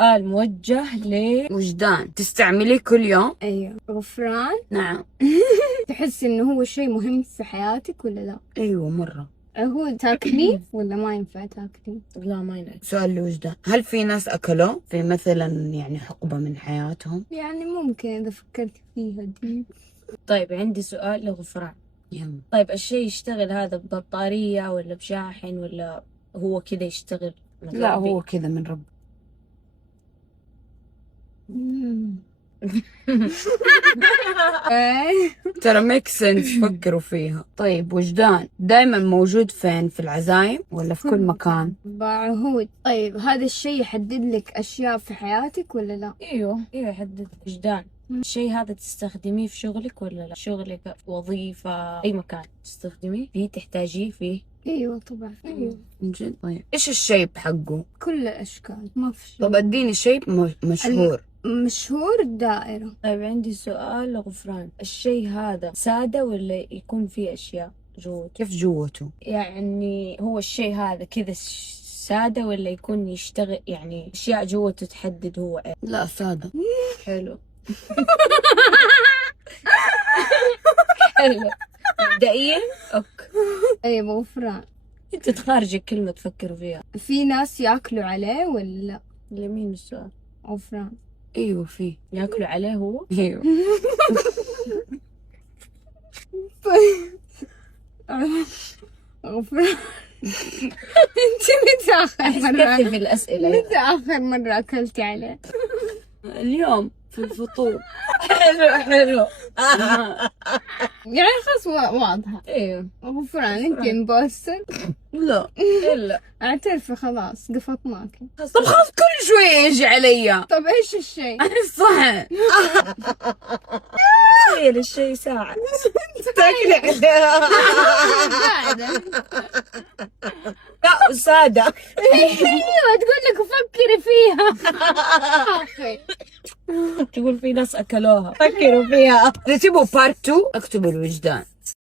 سؤال موجه لوجدان تستعمليه كل يوم. ايوه. غفران. نعم. تحس انه هو شيء مهم في حياتك ولا لا؟ ايوه مرة. هو تاكليه ولا ما ينفع تاكليه؟ لا ما ينفع. سؤال لوجدان، هل في ناس اكلوه في مثلا يعني حقبة من حياتهم؟ يعني ممكن اذا فكرت فيها دي. طيب عندي سؤال لغفران. يلا. طيب الشيء يشتغل هذا ببطارية ولا بشاحن ولا هو كذا يشتغل من لا ربي؟ هو كذا من رب. ترى ميك سنس، فكروا فيها. طيب وجدان دائما موجود فين؟ في العزايم ولا في كل مكان؟ بعهود. طيب هذا الشيء يحدد لك اشياء في حياتك ولا لا؟ ايوه يحدد. وجدان الشيء هذا تستخدميه في شغلك ولا لا؟ شغلك، وظيفة، اي مكان تستخدميه فيه، تحتاجيه فيه. ايوه طبعا. ايوه من جد. طيب ايش الشيب حقه؟ كل الاشكال، ما في شيء. طب اديني شيب مشهور. مشهور الدائرة. طيب عندي سؤال لغفران، الشيء هذا سادة ولا يكون فيه أشياء جوته؟ كيف جوته؟ يعني هو الشيء هذا كذا سادة ولا يكون يشتغل يعني أشياء جوته تحدد هو إيه؟ لا سادة. حلو. حلو. مبدئيا ايوه غفران. انت تخارجي كلمة تفكروا فيها. في ناس ياكلوا عليه ولا لا؟ لمين السؤال؟ غفران. ايوه فيه ياكلوا عليه هو. ايوه. غفران. انت متى اخر مرة في الأسئلة متى اخر مرة اكلتي عليه؟ اليوم في الفطور. حلو. يعني خلاص واضحة. ايوه. غفران انت امبوستر. لا الا اعترفي خلاص قفطناكي. طب خلاص كل شوية يجي علي. طب ايش الشيء؟ أنا الصحن. تخيل الشيء ساعة تاكلي. قاعدة. لا سادة. ايوه تقول لك فكري فيها. اخي تقول في ناس أكلوها، فكروا فيها. إذا تبغوا بارت 2 اكتبوا الوجدان.